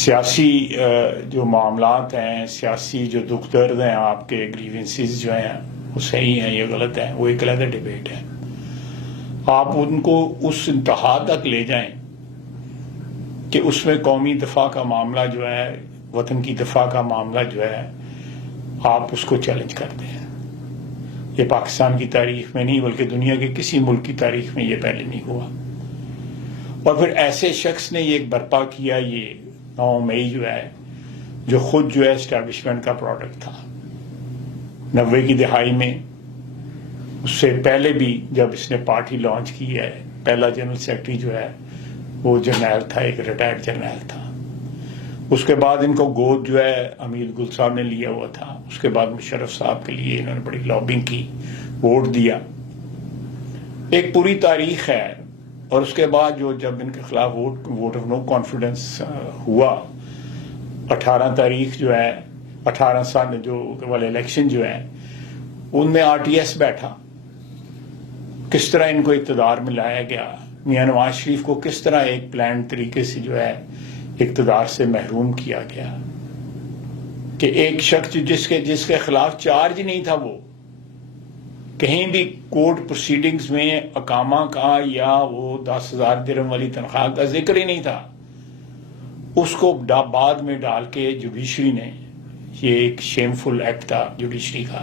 سیاسی جو معاملات ہیں، سیاسی جو دکھ درد ہیں، آپ کے گریونسز جو ہیں وہ صحیح ہیں، یہ غلط ہیں، وہ ایک علیحدہ ڈیبیٹ ہے۔ آپ ان کو اس انتہا تک لے جائیں کہ اس میں قومی دفاع کا معاملہ جو ہے، وطن کی دفاع کا معاملہ جو ہے، آپ اس کو چیلنج کرتے ہیں۔ یہ پاکستان کی تاریخ میں نہیں بلکہ دنیا کے کسی ملک کی تاریخ میں یہ پہلے نہیں ہوا۔ اور پھر ایسے شخص نے یہ ایک برپا کیا، یہ 9 مئی جو ہے، جو خود جو ہے اسٹیبلشمنٹ کا پروڈکٹ تھا۔ 90 کی دہائی میں، اس سے پہلے بھی جب اس نے پارٹی لانچ کی ہے، پہلا جنرل سیکرٹری جو ہے وہ جرنیل تھا، ایک ریٹائرڈ جرنیل تھا۔ اس کے بعد ان کو گود جو ہے حمید گل صاحب نے لیا ہوا تھا۔ اس کے بعد مشرف صاحب کے لیے انہوں نے بڑی لابنگ کی، ووٹ دیا، ایک پوری تاریخ ہے۔ اور اس کے بعد جو جب ان کے خلاف ووٹ آف نو کانفیڈنس ہوا، 18 تاریخ جو ہے، 18 سال جو والے الیکشن جو ہے، ان میں RTS بیٹھا، کس طرح ان کو اقتدار میں لایا گیا، میاں نواز شریف کو کس طرح ایک پلان طریقے سے جو ہے اقتدار سے محروم کیا گیا، کہ ایک شخص جس کے خلاف چارج نہیں تھا، وہ کہیں بھی کورٹ پروسیڈنگز میں اقامہ کا یا وہ 10,000 درہم والی تنخواہ کا ذکر ہی نہیں تھا، اس کو بعد میں ڈال کے جوڈیشری نے، یہ ایک شیمفل ایکٹ تھا جوڈیشری کا،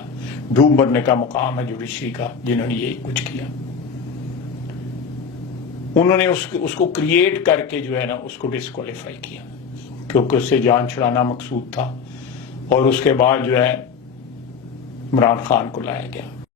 ڈوب مرنے کا مقام ہے جوڈیشری کا، جنہوں نے یہ کچھ کیا۔ انہوں نے اس کو کریٹ کر کے جو ہے نا، اس کو ڈسکوالیفائی کیا، کیونکہ اس سے جان چھڑانا مقصود تھا۔ اور اس کے بعد جو ہے عمران خان کو لایا گیا۔